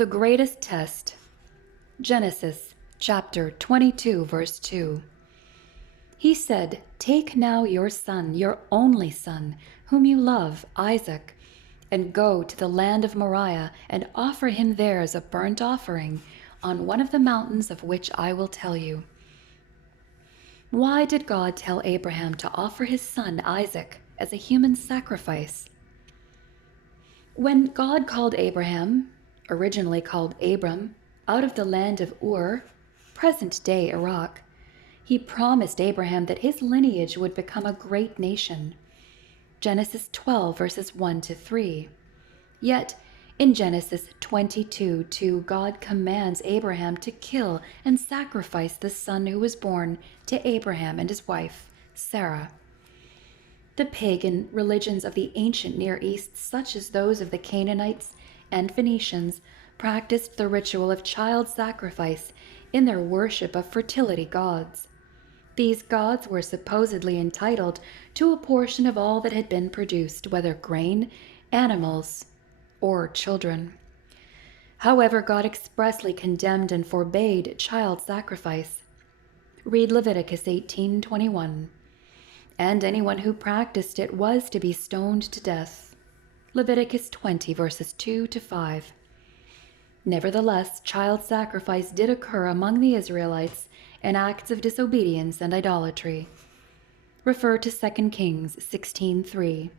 The greatest test. Genesis chapter 22, verse 2. He said, "Take now your son, your only son, whom you love, Isaac, and go to the land of Moriah and offer him there as a burnt offering on one of the mountains of which I will tell you." Why did God tell Abraham to offer his son Isaac as a human sacrifice? When God called Abraham, originally called Abram, out of the land of Ur, present-day Iraq, he promised Abraham that his lineage would become a great nation. Genesis 12, verses 1 to 3. Yet, in Genesis 22:2, God commands Abraham to kill and sacrifice the son who was born to Abraham and his wife, Sarah. The pagan religions of the ancient Near East, such as those of the Canaanites and Phoenicians, practiced the ritual of child sacrifice in their worship of fertility gods. These gods were supposedly entitled to a portion of all that had been produced, whether grain, animals, or children. However, God expressly condemned and forbade child sacrifice. Read Leviticus 18:21. And anyone who practiced it was to be stoned to death. Leviticus 20, verses 2 to 5. Nevertheless, child sacrifice did occur among the Israelites in acts of disobedience and idolatry. Refer to 2 Kings 16:3.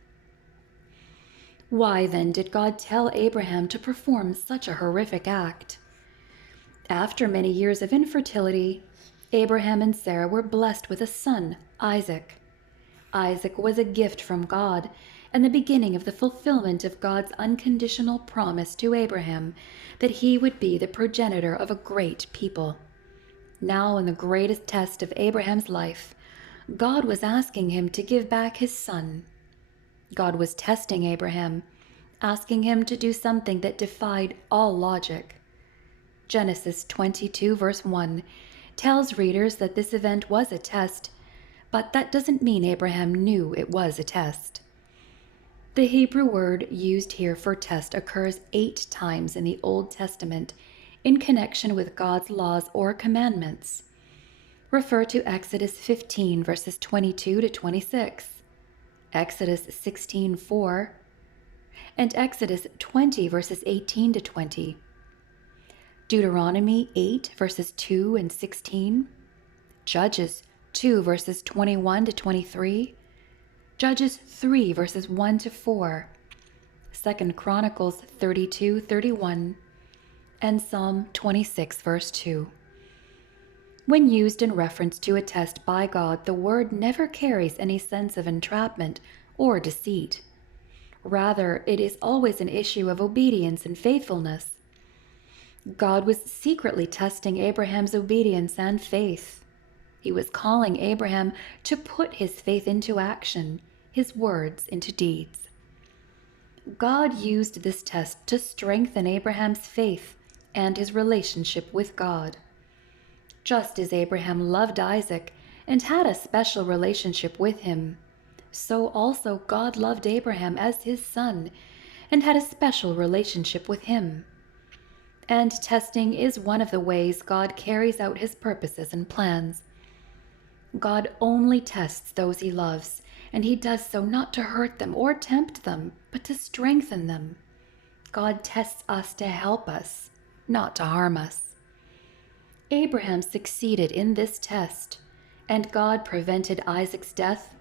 Why then did God tell Abraham to perform such a horrific act? After many years of infertility, Abraham and Sarah were blessed with a son, Isaac. Isaac was a gift from God and the beginning of the fulfillment of God's unconditional promise to Abraham that he would be the progenitor of a great people. Now, in the greatest test of Abraham's life, God was asking him to give back his son. God was testing Abraham, asking him to do something that defied all logic. Genesis 22, verse 1, tells readers that this event was a test, but that doesn't mean Abraham knew it was a test. The Hebrew word used here for test occurs 8 times in the Old Testament in connection with God's laws or commandments. Refer to Exodus 15, verses 22 to 26, Exodus 16:4, and Exodus 20, verses 18 to 20. Deuteronomy 8, verses 2 and 16, Judges 2, verses 21 to 23, Judges 3, verses 1 to 4, 2 Chronicles 32:31, and Psalm 26, verse 2. When used in reference to a test by God, the word never carries any sense of entrapment or deceit. Rather, it is always an issue of obedience and faithfulness. God was secretly testing Abraham's obedience and faith. He was calling Abraham to put his faith into action, his words into deeds. God used this test to strengthen Abraham's faith and his relationship with God. Just as Abraham loved Isaac and had a special relationship with him, so also God loved Abraham as his son and had a special relationship with him. And testing is one of the ways God carries out his purposes and plans. God only tests those he loves, and he does so not to hurt them or tempt them, but to strengthen them. God tests us to help us, not to harm us. Abraham succeeded in this test, and God prevented Isaac's death,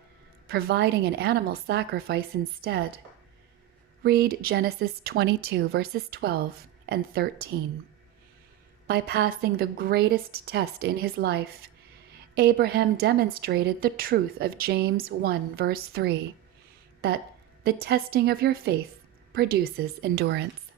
providing an animal sacrifice instead. Read Genesis 22, verses 12 and 13. By passing the greatest test in his life, Abraham demonstrated the truth of James 1, verse 3, that the testing of your faith produces endurance.